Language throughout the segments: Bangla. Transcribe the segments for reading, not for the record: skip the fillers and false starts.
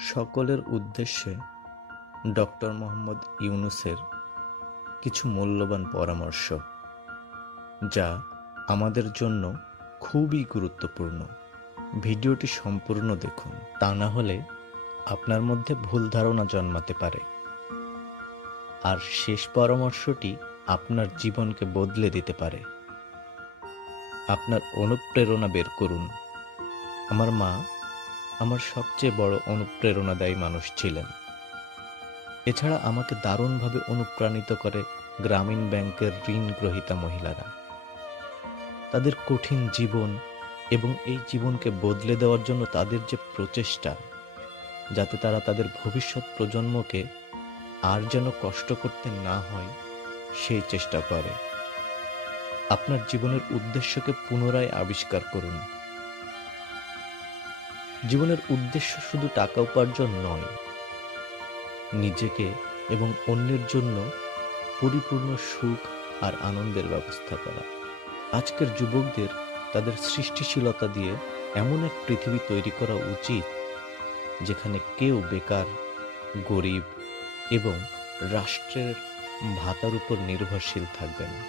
সকলের উদ্দেশ্যে ডক্টর মোহাম্মদ ইউনূসের কিছু মূল্যবান পরামর্শ, যা আমাদের জন্য খুবই গুরুত্বপূর্ণ। ভিডিওটি সম্পূর্ণ দেখুন, তা না হলে আপনার মধ্যে ভুল ধারণা জন্মাতে পারে। আর শেষ পরামর্শটি আপনার জীবনকে বদলে দিতে পারে। আপনার অনুপ্রেরণা বের করুন। আমার মা আমার সবচেয়ে বড় অনুপ্রেরণাদায়ী মানুষ ছিলেন। এছাড়া আমাকে দারুণভাবে অনুপ্রাণিত করে গ্রামীণ ব্যাংকের ঋণ গ্রহীতা মহিলারা। তাদের কঠিন জীবন এবং এই জীবনকে বদলে দেওয়ার জন্য তাদের যে প্রচেষ্টা, যাতে তারা তাদের ভবিষ্যৎ প্রজন্মকে আর যেন কষ্ট করতে না হয়, সেই চেষ্টা করে। আপনার জীবনের উদ্দেশ্যকে পুনরায় আবিষ্কার করুন। জীবনের উদ্দেশ্য শুধু টাকা উপার্জন নয়, নিজেকে এবং অন্যের জন্য পরিপূর্ণ সুখ আর আনন্দের ব্যবস্থা করা। আজকের যুবকদের তাদের সৃষ্টিশীলতা দিয়ে এমন এক পৃথিবী তৈরি করা উচিত, যেখানে কেউ বেকার, গরিব এবং রাষ্ট্রের ভাতার উপর নির্ভরশীল থাকবে না।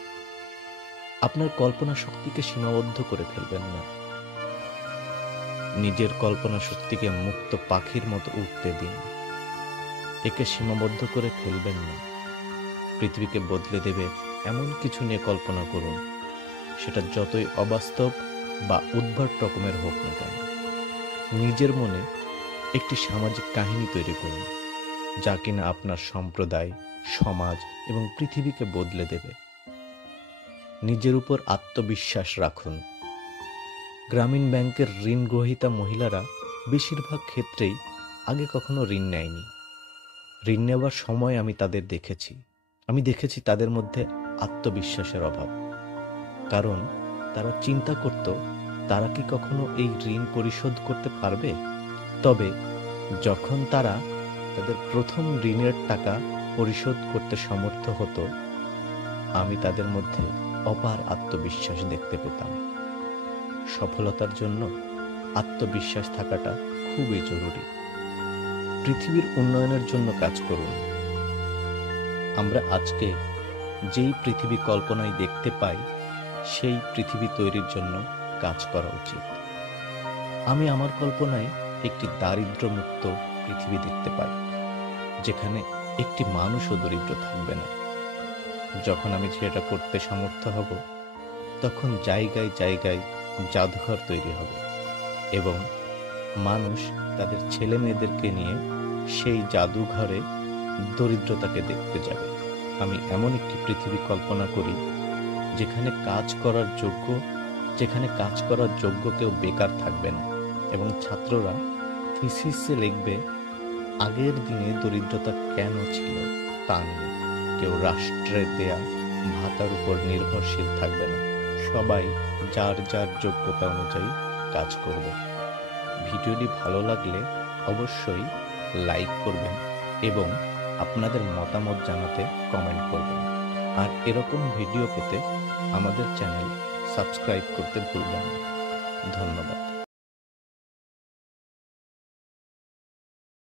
আপনার কল্পনা শক্তিকে সীমাবদ্ধ করে ফেলবেন না। নিজের কল্পনা শক্তিকে মুক্ত পাখির মতো উঠতে দিন। একে সীমাবদ্ধ করে ফেলবেন না। পৃথিবীকে বদলে দেবে এমন কিছু নিয়ে কল্পনা করুন, সেটা যতই অবাস্তব বা উদ্ভট রকমের হোক না কেন। নিজের মনে একটি সামাজিক কাহিনী তৈরি করুন, যা কিনা আপনার সম্প্রদায়, সমাজ এবং পৃথিবীকে বদলে দেবে। নিজের উপর আত্মবিশ্বাস রাখুন। গ্রামীণ ব্যাংকের ঋণ গ্রহীতা মহিলারা বেশিরভাগ ক্ষেত্রেই আগে কখনো ঋণ নেয়নি। ঋণ নেওয়ার সময় আমি দেখেছি তাদের মধ্যে আত্মবিশ্বাসের অভাব। কারণ তারা চিন্তা করত, তারা কি কখনো এই ঋণ পরিশোধ করতে পারবে। তবে যখন তারা তাদের প্রথম ঋণের টাকা পরিশোধ করতে সমর্থ হতো, আমি তাদের মধ্যে অপার আত্মবিশ্বাস দেখতে পেতাম। সফলতার জন্য আত্মবিশ্বাস থাকাটা খুবই জরুরি। পৃথিবীর উন্নয়নের জন্য কাজ করুন। আমরা আজকে যেই পৃথিবী কল্পনায় দেখতে পাই, সেই পৃথিবী তৈরির জন্য কাজ করা উচিত। আমি আমার কল্পনায় একটি দারিদ্র্যমুক্ত পৃথিবী দেখতে পাই, যেখানে একটি মানুষও দরিদ্র থাকবে না। যখন আমি সেটা করতে সমর্থ হব, তখন জায়গায় জায়গায় জাদুঘর তৈরি হবে এবং মানুষ তাদের ছেলে মেয়েদেরকে নিয়ে সেই জাদুঘরে দরিদ্রতাকে দেখতে যাবে। আমি এমন একটি পৃথিবী কল্পনা করি, যেখানে কাজ করার যোগ্য কেউ বেকার থাকবে না এবং ছাত্ররা থিসিসে লিখবে আগের দিনে দরিদ্রতা কেন ছিল তা নিয়ে। কেউ রাষ্ট্রের দেয়া ভাতার উপর নির্ভরশীল থাকবে না। সবাই যার যার যোগ্যতা অনুযায়ী কাজ করবে। ভিডিওটি ভালো লাগলে অবশ্যই লাইক করবেন এবং আপনাদের মতামত জানাতে কমেন্ট করবেন। আর এরকম ভিডিও পেতে আমাদের চ্যানেল সাবস্ক্রাইব করতে ভুলবেন না। ধন্যবাদ।